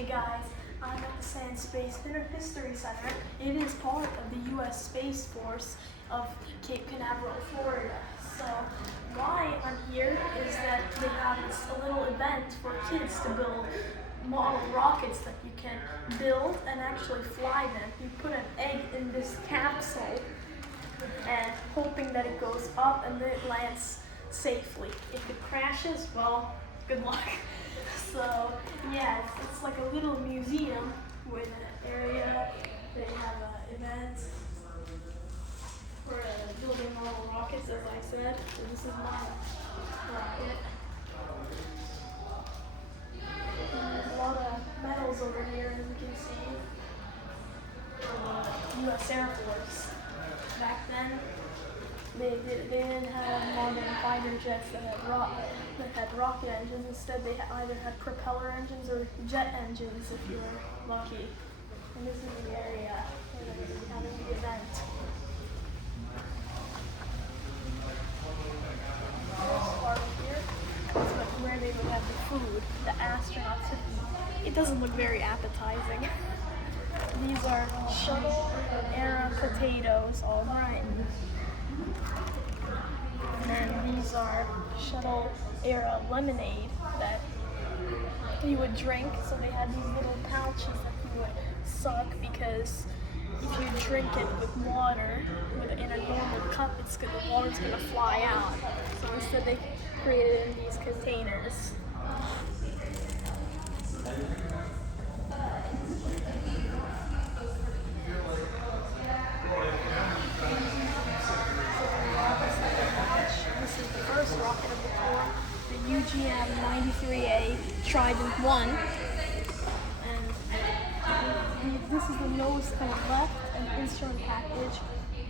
Hey guys, I'm at the Sand Space History Center. It is part of the U.S. Space Force of Cape Canaveral, Florida. So why I'm here is that they have a little event for kids to build model rockets that you can build and actually fly them. You put an egg in this capsule and hoping that it goes up and then it lands safely. If it crashes, well, good luck. So yeah, it's like a little museum with an area. They have events for building model rockets, as I said. So this is my rocket. And there's a lot of medals over here, as you can see, from the U.S. Air Force. Back then, they didn't have modern fighter jets that had rocket engines. Instead, they either had propeller engines or jet engines, if you were lucky. And this is the area where they're going to be having the event. This part here is where they would have the food, the astronauts would eat. It doesn't look very appetizing. These are shuttle-era potatoes, all right. And then these are shuttle-era lemonade that you would drink. So they had these little pouches that you would suck, because if you drink it with water in a normal cup, the water's going to fly out. So instead they created it in these containers. This is the first rocket of the tour, the UGM-93A Trident 1. And this is the nose cone left and the instrument package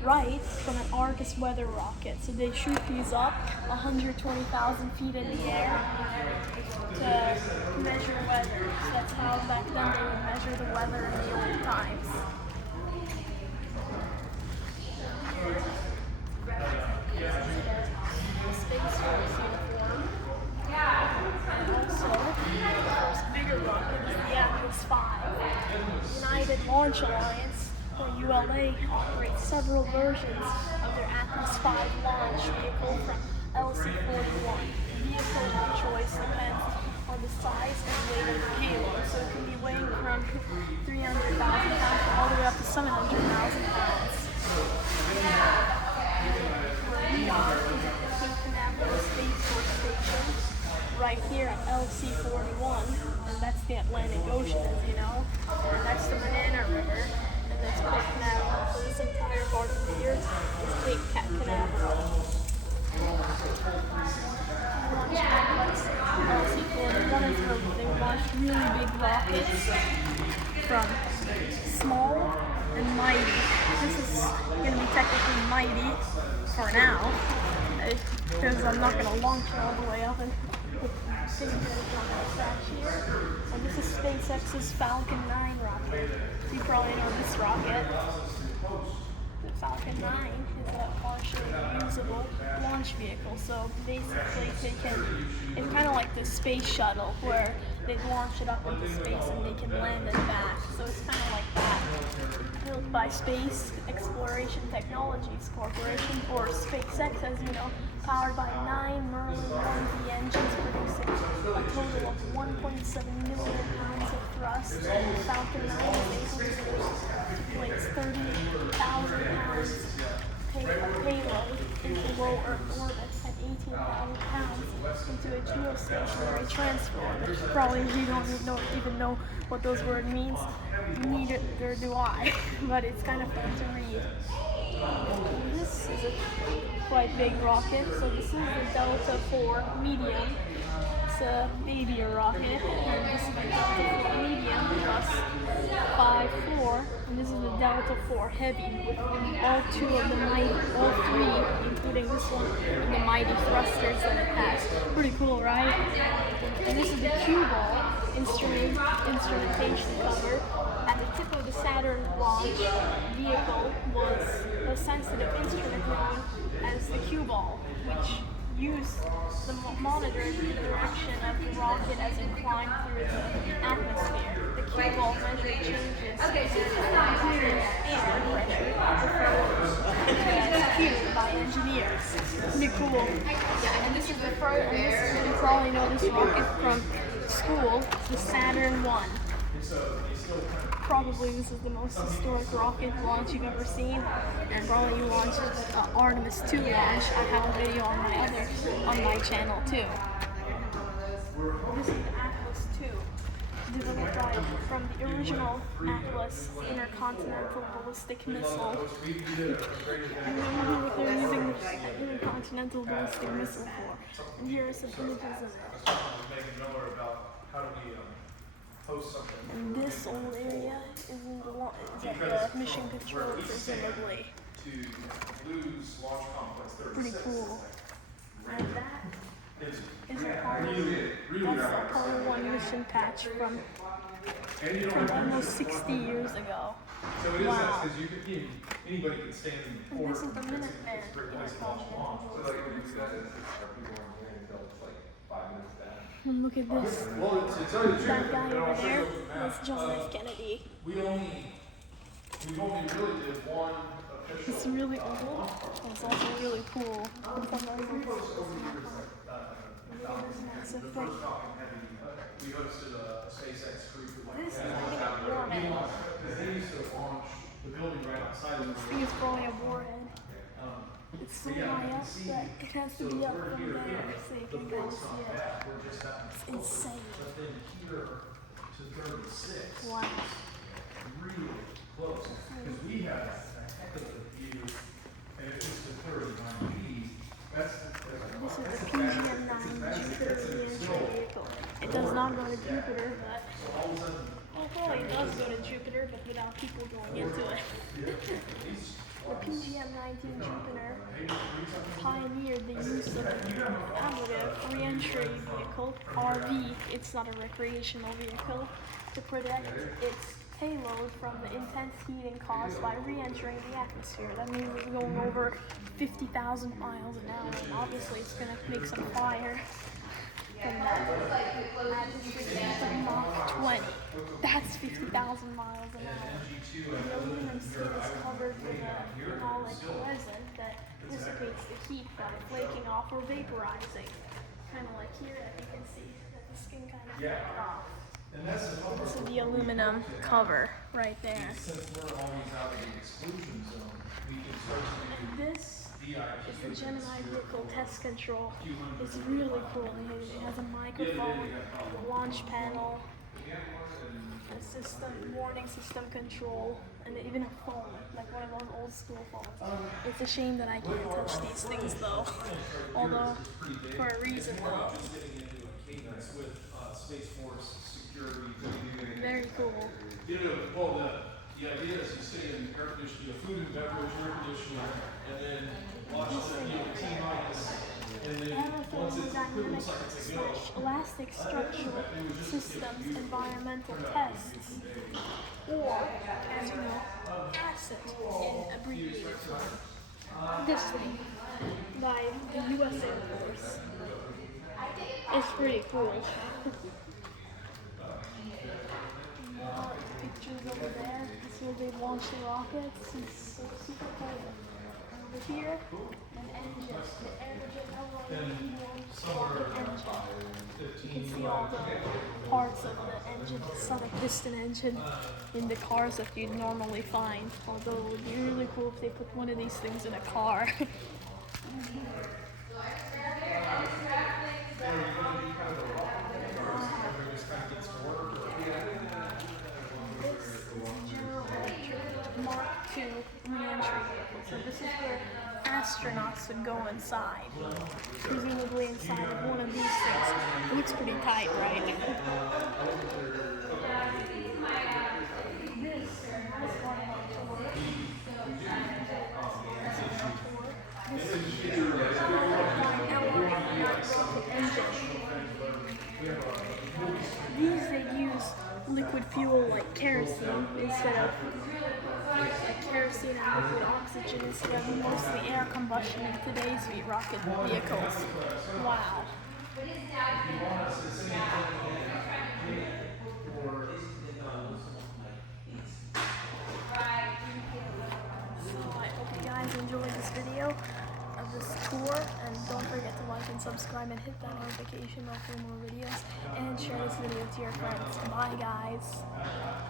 right from an Argus weather rocket. So they shoot these up 120,000 feet in the air to measure weather. So that's how back then they would measure the weather in the old times. Space Force uniform. And also, the first bigger rocket is the Atlas V. United Launch Alliance, or ULA, operates several versions of their Atlas V launch vehicle from LC-41. Vehicle of choice depends on the size and weight of the payload, so it can be weighing from 300,000 pounds all the way up to 700,000 pounds. We are at Cape Canaveral Space Force Station, right here at LC-41, and that's the Atlantic Ocean, as you know, and that's the Banana River, and that's Cape Canaveral. So this entire part of here is Cape Canaveral. LC-41 is where they launched really big rockets from small and mighty. This is going to be technically mighty for now, because I'm not going to launch it all the way up and put things on the trash here. And this is SpaceX's Falcon 9 rocket. You probably know this rocket. The Falcon 9 is a partially reusable launch vehicle. So basically it's kind of like the space shuttle, where they launch it up into space and they can land it back. So it's kind of like that. Built by Space Exploration Technologies Corporation, or SpaceX, as you know, powered by 9 Merlin 1B engines producing a total of 1.7 million pounds of thrust. Falcon 9 is able to place 30,000 pounds payload into low Earth orbit and 18,000 pounds into a geostationary transfer orbit. Probably you don't even know what those words means. Neither do I, but it's kind of fun to read. This is a quite big rocket. So this is the Delta IV medium. It's a baby rocket, and this is the Delta IV medium plus 5.4, and this is the Delta IV heavy with all three, including this one, and the mighty thrusters that it has. Pretty cool, right? And this is the cue ball instrumentation cover. At the tip of the Saturn launch vehicle was a sensitive instrument known as the cue ball, which used the monitor the direction of the rocket as it climbed through the atmosphere. The Okay, so this is Nigerian air pressure computed by engineers. Pretty cool. Yeah, and this is the first, and this, you probably know this rocket from school, the Saturn 1. Probably this is the most historic rocket launch you've ever seen, and probably you launched Artemis 2 launch. I have a video on my channel too. This is the Atlas 2, developed from the original Atlas intercontinental ballistic missile. I remember what they're using the intercontinental ballistic missile for. And here are some images of it. And this old area is at the mission control, presumably. Pretty cool. And that is a Apollo 1 mission patch from almost 60 years ago. Wow. And this is the Minuteman. And look at this. That guy over there was John F. Kennedy. It's really old. It's also really cool. Massive thing. This is a warhead. This thing is probably a warhead. It's so high up that it has to be up from there so you can go see it. It's insane. Wow. This is the PGM-9 Jupiter re-entry vehicle. It does not go to Jupiter, but well, probably it does go to Jupiter, but without people going into it. The PGM-19 Jupiter pioneered the use of an collaborative re-entry vehicle, RV, it's not a recreational vehicle, to protect its payload from the intense heating caused by re-entering the atmosphere. That means it's going over 50,000 miles an hour, and obviously it's going to make some fire. And at Mach 20. That's 50,000 miles an hour. The aluminum skin is covered with a phenolic resin that dissipates the heat by flaking off or vaporizing. Kind of like here that you can see that the skin kind of flaked off. This is the aluminum cover right there. And this is the Gemini vehicle test control. It's really cool. It has a microphone, a launch panel, a system, warning system control, and even a phone, like one of those old school phones. It's a shame that I can't touch these things though, although for a reason though. Very cool. The idea is you stay in air conditioning, food and beverage, air conditioning, and then watch the T-minus, and then once it's looks like it's a elastic structural systems environmental tests, or, as you know, ACIT in abbreviated form. This thing by the U.S. Air Force. It's pretty cool. More pictures over there. This is where they launch the rockets. It's so super cool. Over here, an engine. The engine rocket engine. You can see all the parts of the engine. It's not a piston engine in the cars that you'd normally find. Although it would be really cool if they put one of these things in a car. Mark II re-entry vehicle. So this is where astronauts would go inside, presumably inside of one of these things. It looks pretty tight, right? This is one of these they use liquid fuel like kerosene instead of kerosene and liquid oxygen instead of mostly air combustion in today's rocket vehicles. Wow. guys enjoyed this video of this tour, and don't forget to like and subscribe and hit that notification bell for more videos, and share this video to your friends. Bye guys.